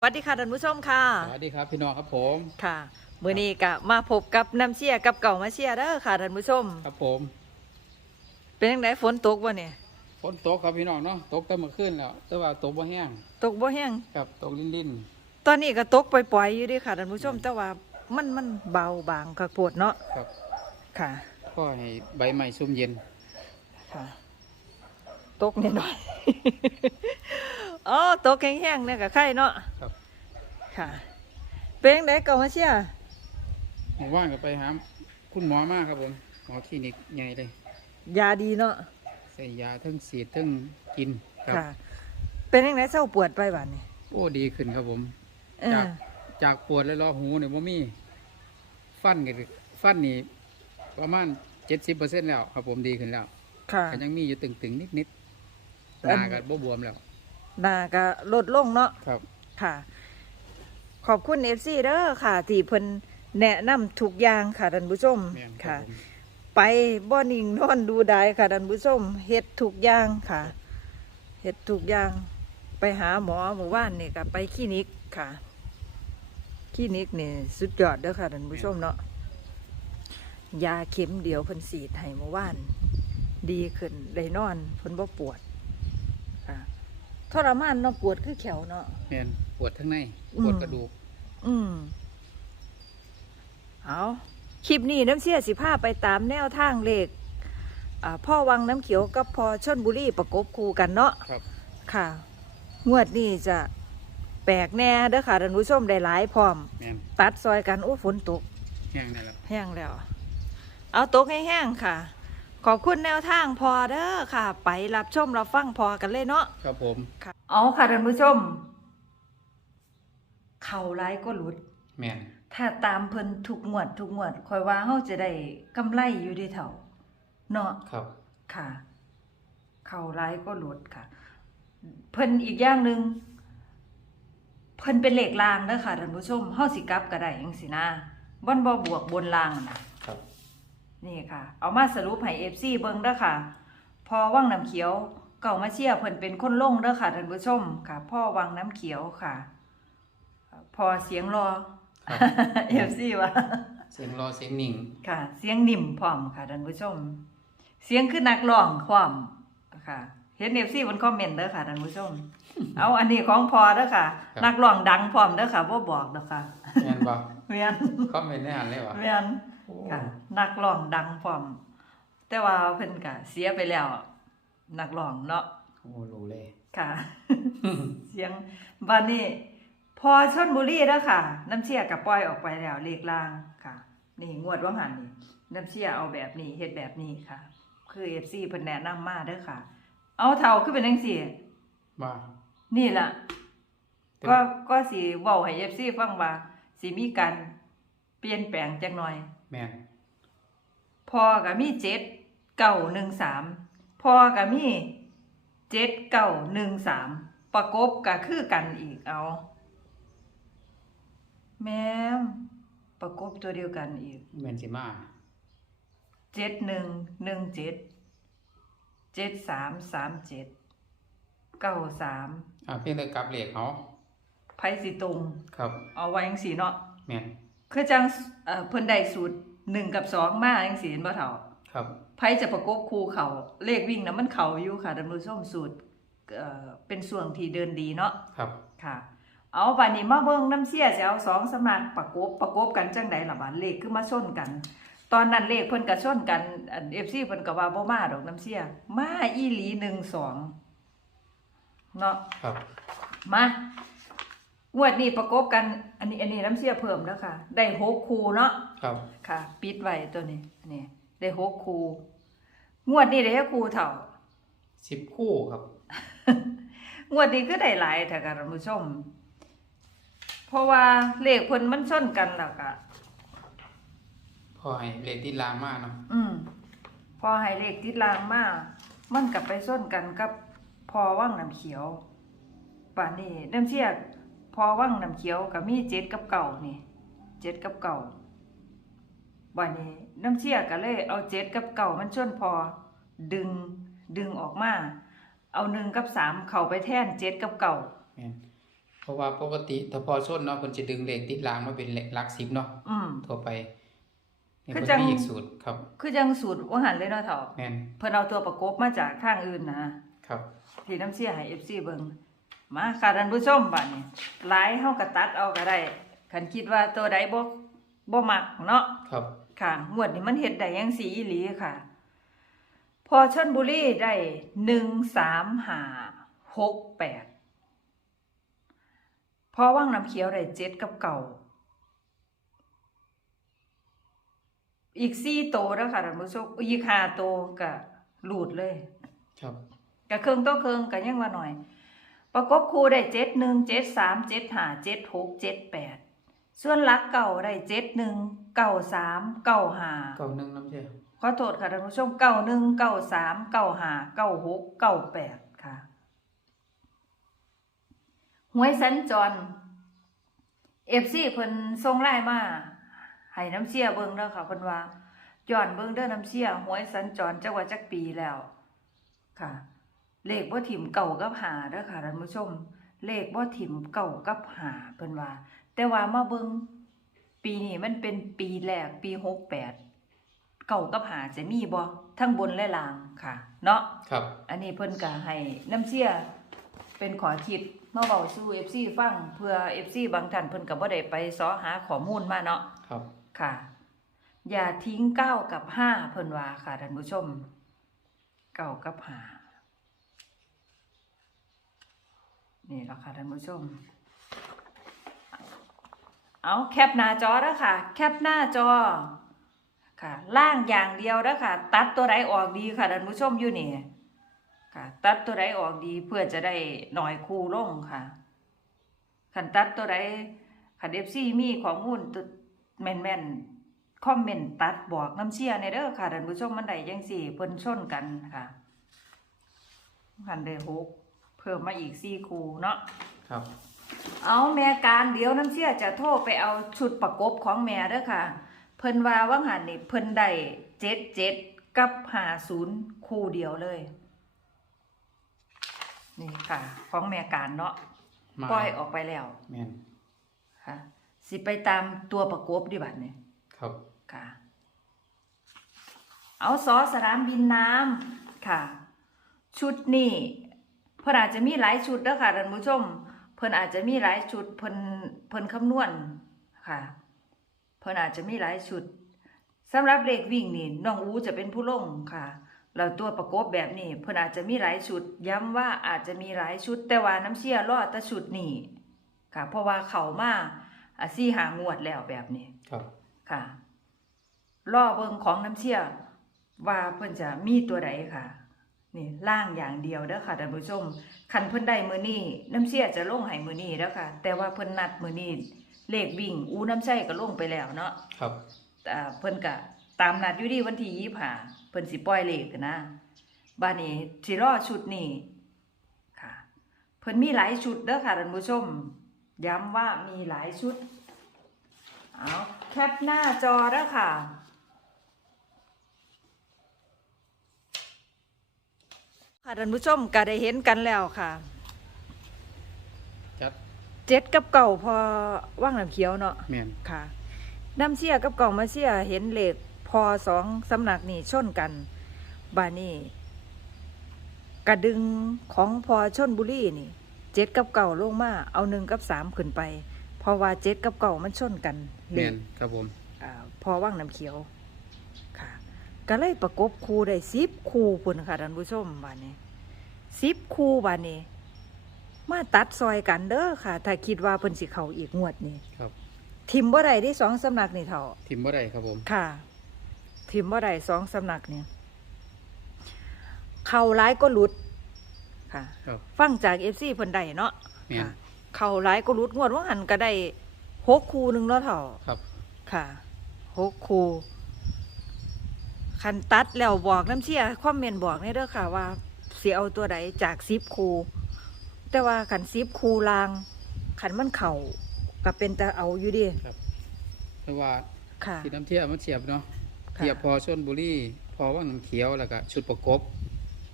สวัสดีค่ะท่านผู้ชมค่ะ สวัสดีครับพี่น้องครับผมค่ะมื้อนี้ก็มาพบกับน้ำเชียกับเก่ามาเชียเด้อค่ะท่านผู้ชม ครับผม เป็นยังไงฝนตกบ่เนี่ยฝนตกครับพี่น้องเนาะตกแต่เมื่อคืนแล้วแต่ว่าตกบ่แห้งตกบ่แห้งครับตกลิ้นตอนนี้ก็ตกปล่อยๆอยู่เด้อค่ะท่านผู้ชมแต่ว่ามันมันเบาบางค่ะปวดเนาะๆครับ ค่ะ ก็ให้ใบไม้ซุ่มเย็นค่ะ ตกนิดหน่อย อ๋อตกแห้งๆเนี่ยก็ไข่เนาะครับ ค่ะ เป็นยังไงเก่ามาเชียหมู่บ้านก็ไปหาคุณหมอมาครับผมหมอคลินิกใหญ่เลยยาดีเนาะใส่ยาทั้งฉีดทั้งกินครับ ค่ะ เป็นยังไงเศร้าปวดไปบ้านนี่โอ้ดีขึ้นครับผม เอจาอกจากปวดและรอหูเนี่ยบ่มีฟันก็ฟันนี่ประมาณเจ็ดสิบเปอร์เซ็นต์แล้วครับผมดีขึ้นแล้วค่ะ ก็ยังมีอยู่ตึงๆนิดๆหอันน้าก็บ่บวมแล้ว หน้าก็ลดลงเนาะครับ ค่ะ ขอบคุณเอฟซีเด้อค่ะ ที่เพิ่นแนะนำทุกอย่างค่ะท่านผู้ชมแม่นครัค่ะบผมไปบ่อนิ่งนอนดูได้ค่ะท่านผู้ชมเฮ็ดทุกอย่างค่ะเฮ็ดทุกอย่าง ไปหาหมอหมู่บ้านนี่ก็ไปคลินิกค่ะคลินิกนี่สุดยอดเด้อค่ะท่านผู้ชมเนาะยาเข็มเดียวเพิ่นสีดให้เมื่อวาน ดีขึ้นได้นอนเพิ่นบ่ปวดค่ะ ทรมานเนาะปวดคือแขวเนาะ แม่นปวดทั้งในอืมปวดกระดูกอืมเอาคลิปนี้น้ำเสียสิผ้าไปตามแนวทางเลขอ่าพ่อวังน้ำเขียวกับพ่อชนบุรีประกบคู่กันเนาะ ครับค่ะ งวดนี้จะแปลกแน่เด้อค่ะท่านผู้ชมได้หลายพร้อม แม่นตัดซอยกันโอ้ฝนตกแห้งได้แล้ว แห้งแล้ว เอาตกให้แห้งค่ะ ขอบคุณแนวทางพอเด้อค่ะ ไปรับชมรับฟังพอกันเลยเนาะครับผมค่ะเอาค่ะท่านผู้ชม เข่าร้ายก็หลุด แม่นถ้าตามเพิ่นทุกงวดทุกงวดคอยว่าเฮาจะได้กำไรอยู่เดีเท่าเนาะครับ ค่ะ เข่าร้ายก็หลุดค่ะ เพิ่นอีกอย่างหนึ่งเพิ่นเป็นเหล็กรางเด้อค่ะท่านผู้ชมเฮาสิกลับก็ได้จังซี่นะบ่นบ่บวกบนรางน่ะครับ นี่ค่ะ เอามาสรุปให้ FC เบิ่งเด้อค่ะ พอวังน้ำเขียวเก่ามาเชียร์เพิ่นเป็นคนลงเด้อค่ะท่านผู้ชมค่ะ พ่อวังน้ำเขียวค่ะ พอเสียงรอครับ FC ว่าเสียงรอเสียงหนิ่งค่ะ เสียงนิ่มพร้อมค่ะท่านผู้ชม เสียงคือนักร้องพร้อมค่ะ เห็น FC บนคอมเมนต์เด้อค่ะท่านผู้ชม เอาอันนี้ของพอเด้อค่ะ นักร้องดังพร้อมเด้อค่ะบ่บอกเด้อค่ะแม่นบ่แม่นคอมเมนต์ได้อ่านเลยวะแม่นโอ้ค่ะ นักร้องดังพร้อม แต่ว่าเพิ่นก็เสียไปแล้ว นักร้องเนาะโอ้รู้เลย ค่ะ เสียงบัดนี้ พอชนบุรีแล้วค่ะ น้ำเชี่ยกับปล่อยออกไปแล้วเลขล่างค่ะ นี่งวดว่างหันนี่น้ำเชี่ยเอาแบบนี้เฮ็ดแบบนี้ค่ะ คือ FC เพิ่นแนะนำมาเด้อค่ะ เอาเท่าคือเป็นจังซี่ว่านี่ล่ะแต่ก็ก็สิเว้าให้ FC ฟังว่าสิมีการเปลี่ยนแปลงจักหน่อย แม่น พอก็มีเจ็ดเก้าหนึ่งสามพอก็มีเจ็ดเก้าหนึ่งสามประกบก็คือกันอีกเอา แม่มประกบตัวเดียวกันอีกแม่นสิมาเจ็ดหนึ่งหนึ่งเจ็ดเจ็ดสามสามเจ็ดเก้าสามอ่าเพียงแต่กลับเลขเขาไพสิตรงครับ เอาไว้ยังสีเนาะแม่นคือจังเอ่อเพิ่นได้สูตร หนึ่งกับสองมาจังสีเห็นบ่เถ่าครับไพ่จะประกบคู่เขาเลขวิ่งนะมันเขาอยู่ค่ะดำรงส้มสูตรเอ่อเป็นส่วนที่เดินดีเนาะครับค่ะ เอาบัดนี้มาเบิ่งน้ำเสียสิเอาสองสมัครประกบประกบกันจังใดล่ะบัดเลขคือมาชนกัน ตอนนั้นเลขเพิ่นก็ชนกันอัน FC เพิ่นก็ว่าบ่มาดอกน้ำเสีย มาอีหลี1 2เนาะครับมา งวดนี้ประกบกัน อันนี้ อันนี้น้ำเสียเพิ่มแล้วค่ะ ได้หกคู่เนาะครับ ค่ะ ปิดไว้ตัวนี้นี่ได้หกคูงวดนี้ได้แค่คูเท่าสิบคู่ครับ งวดนี้ก็ได้หลายแต่ค่ะท่านผู้ชม เพราะว่าเลขเพิ่นมันชนกันแล้วก็พอให้เลขที่ลางมากเนาะอืม พอให้เลขติดรางมามันกลับไปส้นกันกับพอว่างน้ำเขียวป่านนี้น้ำเชี่ยพ อว่างน้ำเขียวกับมีเจ็ดกับเก่านี่เจ็ดกับเก่าวันนี้น้ำเชี่ยก็เลย เอาเจ็ดกับเก่ามันชนพอ ดึงดึงออกมา เอาหนึ่งกับสามเข้าไปแทนเจ็ดกับเก่าแม่นราะว่าปกติถ้าพอชนเนาะเพิ่นจะดึงเลขติดรางมาเป็นเลขหลัก10เนาะอืมทั่วไปนี่คือเพิ่นจังมีอีกสูตรครับ คือจังสูตรว่าหันเลยเนาะเถาะแม่นเพิ่นเอาตัวประกบมาจากทางอื่นนะครับที่น้ำเสียให้ FC เบิ่ง มาค่ะท่านผู้ชมบัดนี้หลายเฮาก็ตัดเอาก็ได้คันคิดว่าตัวใดบ่บ่มักเนาะครับ ค่ะงวดนี้มันเฮ็ดได้จังสีอีหลีค่ะ พอชนบุรีได้หนึ่งสามหาหกแปดพอว่างน้ำเขียวได้เจ็ดกับเก่า อีกสี่โตวแล้วค่ะท่านผู้ชมอีกห้าโตวก็หลุดเลย ครับกะเครื่องโตเครื่องกะยังว่าหน่อย ประกบคู่ได้เจ็ดหนึ่งเจ็ดสามเจ็ดห้าเจ็ดหกเจ็ดแปดส่วนหลักเก่าได้เจ็ดหนึ่งเก่าสามเก่าห้าเก้าหนึ่งน้ำเจ้ขอโทษค่ะท่านผู้ชมเก้าหนึ่งเก้าสามเก้าห้าเก้าหกเก้าแปดค่ะหวยสัญจรเอฟซีเพิ่นส่งไลน์มาให้น้ำเสียเบิ่งเด้อค่ะเพิ่นว่าย้อนเบิ่งเด้อน้ำเสียหวยสัญจรจักว่าจักปีแล้วค่ะ เลขบ่ถิ่มเก่ากับหาเด้อค่ะท่านผู้ชม เลขบ่ถิ่มเก่ากับหาเพิ่นว่า แต่ว่ามาเบิ่งปีนี้มันเป็นปีแรกปีหกแปดเก่ากับหาจะมีบ่ทั้งบนและล่างค่ะ เนาะครับ อันนี้เพิ่นก็ให้น้ำเชี่ยเป็นขอคิดมาเว้าสู่ FC ฟังเพื่อ FC บางท่านเพิ่นก็บ่ได้ไปเสอหาข้อมูลมาเนาะครับค่ะ อย่าทิ้งเก้ากับห้าเพิ่นว่าค่ะท่านผู้ชม เก้ากับห้า นี่แหละค่ะท่านผู้ชม เอาแคปหน้าจอแล้วค่ะ แคปหน้าจอค่ะ ล่างอย่างเดียวแล้วค่ะ ตัดตัวใดออกดีค่ะท่านผู้ชมอยู่นี่ค่ะ ตัดตัวใดออกดีเพื่อจะได้หน่อยคูลงค่ะขันตัดตัวใดขันเอฟซีมีข้อมูลตัวแม่นแม่นๆคอมเมนต์ตัดบอกน้ำเชียในเด้อค่ะท่านผู้ชมมันได้ยังสี่เพิ่นชนกันค่ะขันได้หกเพิ่มมาอีกสี่คูเนาะครับ เอาแม่การเดี๋ยวน้ำเชี่ยจะโทรไปเอาชุดประกบของแม่เด้อค่ะ เพิ่นว่าว่างหันนี่เพิ่นได้เจ็ดเจ็ดกับหาศูนย์คู่เดียวเลย นี่ค่ะ ของแม่การเนาะมาปล่อยออกไปแล้วแม่นค่ะ สิไปตามตัวประกบดิบัดนี่ครับค่ะ เอาซอสนามบินน้ำค่ะ ชุดนี้เพิ่นอาจจะมีหลายชุดเด้อค่ะท่านผู้ชม เพิ่นอาจจะมีหลายชุดเพิ่นเพิ่นคำนวณค่ะ เพิ่นอาจจะมีหลายชุดสำหรับเลขวิ่งนี่น้องอูจะเป็นผู้ลงค่ะแล้วตัวประกบแบบนี้เพิ่นอาจจะมีหลายชุด ย้ำว่าอาจจะมีหลายชุด แต่ว่าน้ำเชี่ยรอดแต่ชุดนี้ค่ะ เพราะว่าเขามาอะซี่หางวดแล้วแบบนี้ครับค่ะล่อเบิงของน้ำเชี่ยว่าเพิ่นจะมีตัวใดค่ะ นี่ล่างอย่างเดียวเด้อค่ะท่านผู้ชมคันเพิ่นได้มือนี้น้ำเชี่ยจะลงให้มือนี้แล้วค่ะ แต่ว่าเพิ่นนัดมือนี้เลขวิ่งอูน้ำใช่ก็ลงไปแล้วเนาะครับแต่เพิ่นก็ตามนัดอยู่ดีวันที่ยี่ห้าเพิ่นสิปล่อยเลขนะบ้านนี้สิรอชุดนี้ค่ะ เพิ่นมีหลายชุดเด้อค่ะท่านผู้ชม ย้ำว่ามีหลายชุดเอาแคปหน้าจอแล้วค่ะ ค่ะท่านผู้ชมก็ได้เห็นกันแล้วค่ะจัดเจ็ดกับเก่าพอว่างน้ำเขียวเนาะแม่นค่ะน้ำเชี่ยกับเก่ามาเชี่ยเห็นเหล็กพอสองสำนักนี่ชนกันบานี่กระดึงของพอชนบุรีนี่เจ็ดกับเก่าลงมาเอาหนึ่งกับสามขึ้นไป เพราะว่าเจ็ดกับเก่ามันชนกันเหล็แม่กนครับผม อ่าพอว่างน้ำเขียวค่ะ ก็เลยประกบคูได้สิบคูพุ่นค่ะท่านผู้ชมบานนี้สิบคูบานนี้ มาตัดซอยกันเด้อค่ะ ถ้าคิดว่าเพิ่นสิเข้าอีกงวดนี้ครับ ทิมบ่ได้ที่สองสำนักนี่เท่าทิมบ่ได้ครับผม ค่ะ ทิมบ่ได้สองสำนักเนี่ยเข้าร้ายก็หลุด ค่ะ ครับฟังจากเอฟซีเพิ่นได้เนาะแม่นค่ะเข้าร้ายก็หลุดงวดว่าหันก็ได้หกคูหนึ่งเนาะเท่าครับ ค่ะหกคู คันตัดแล้วบอกน้ำเชี่ยคอมเมนต์บอกให้เด้อค่ะว่าเสียเอาตัวใดจากซิปคูแต่ว่าขันซิปคูลาง ขันมันเข่าก็เป็นแต่เอาอยู่ดิแต่ว่าค่ะที่น้ำเทียบมันเทียบเนาะค่ะ เทียบพอชนบุรีพอว่างน้ำเขียวแล้วก็ชุดประกบ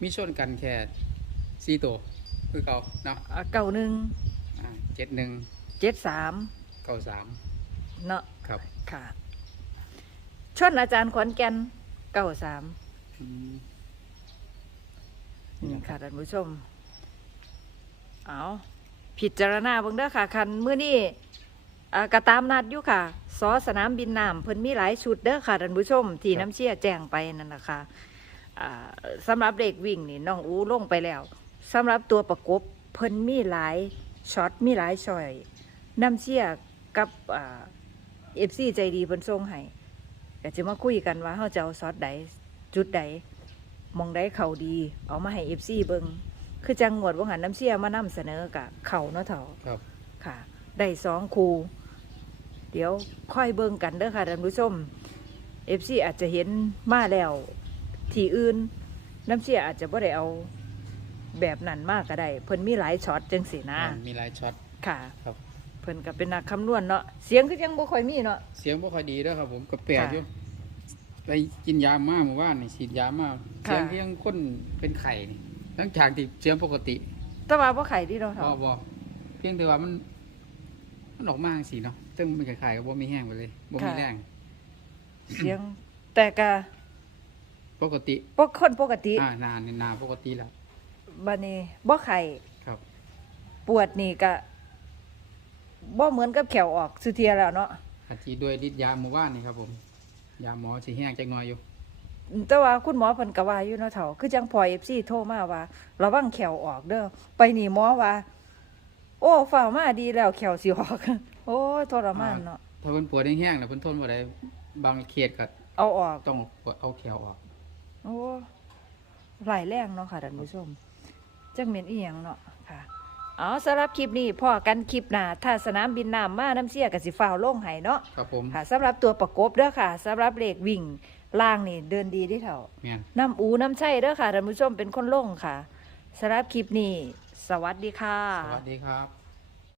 มีชนกันแค่สี่ตัวคือเก่าเนาะอ่าเก่าหนึ่งอ่าเจ็ดหนึ่งเจ็ดสามเก้าสามเนาะครับ ค่ะชนอาจารย์ขอนแก่น เก้าสามอืมนี่ค่ะท่านผู้ชม เอาผิดจารณาเบิ่งเด้อค่ะ คันมื้อนี้อ่ากระตามนัดอยู่ค่ะสอสนามบินน้ำเพิ่นมีหลายชุดเด้อค่ะท่านผู้ชม ที่น้ำเชี่ยแจ้งไปนั่นนะคะอ่าสำหรับเด็กวิ่งนี่น้องอูลงไปแล้วสำหรับตัวประกบเพิ่นมีหลายช็อตมีหลายชอยน้ำเชี่ยกับอ่าเอฟซีใจดีเพิ่นส่งให้ ก็จะมาคุยกันว่าเฮาจะเอาช็อตใดจุดใดมองได้เข่าดี เอามาให้เอฟซีเบิงคือจังหวดว่าหันน้ำเชี่ยมานำเสนอกะเข่าเนาะเถาครับ ค่ะ ได้สองคูเดี๋ยวค่อยเบิงกันเด้อค่ะท่านผู้ชมเอฟซีอาจจะเห็นมาแล้วที่อื่น น้ำเชี่ยอาจจะบ่ได้เอาแบบนั้นมากก็ได้ เพิ่นมีหลายช็อตจังสินะมันมีหลายช็อตค่ะ ครับ เพิ่นก็เป็นนักคำนวณเนาะเสียงคือยังบ่ค่อยมีเนาะ เสียงบ่ค่อยดีเด้อครับ ผมก็แปลกค่ะอยู่ไปกินยามาเมื่อวานนี่ฉีดยามาค่ะ เสียงเพียงคนเป็นไข่นี่หลังจากที่เสียงปกติแต่ว่าบ่ไข่ดีเนาะบ่เถาบ่เพียงแต่ว่ามันมันออกมาจังซี่เนาะซึ่งมันไข่ๆก็บ่มีแห้งไปเลยบ่มีแรงเสียงแต่ก็ปกติปกคนปกติอ่านานนี่นาปกติแล้วบัดนี้บ่ไข่ครับ ปวดนี่ก็ บ่เหมือนกับแขวออกสุเทียแล้วเนาะอาจีด้วยฤทธิ์ยาเมื่อวานนี่ครับผม ยาหมอสิแห้งจักหน่อยอยู่ แต่ว่าคุณหมอเพิ่นก็ว่าอยู่เนาะเฒ่าคือจังพอ FC โทรมาว่าระวังแขวออกเด้อไปนี่หมอว่า โอ้ฝ่าวมาดีแล้วแขวสิออก โอ้ยทรมานเนาะถ้าเพิ่นปวดแห้งๆแล้วเพิ่นทนบ่ได้บางเขตก็เอาออก ต้องเอาแขวออก โอ้หลายแรงเนาะค่ะท่านผู้ชมจังเหม็นอีหยังเนาะค่ะ เอาสำหรับคลิปนี้พอกันคลิปหน้าถ้าสนามบินน้ำมาน้ำเสียก็สิฟ้าวลงให้เนาะครับผมค่ะสำหรับตัวประกบเด้อค่ะสำหรับเลขวิ่งล่างนี่เดินดีที่เท่า แม่น น้ำอูน้ำใช่เด้อค่ะท่านผู้ชมเป็นคนลงค่ะสำหรับคลิปนี้ สวัสดีค่ะ สวัสดีครับ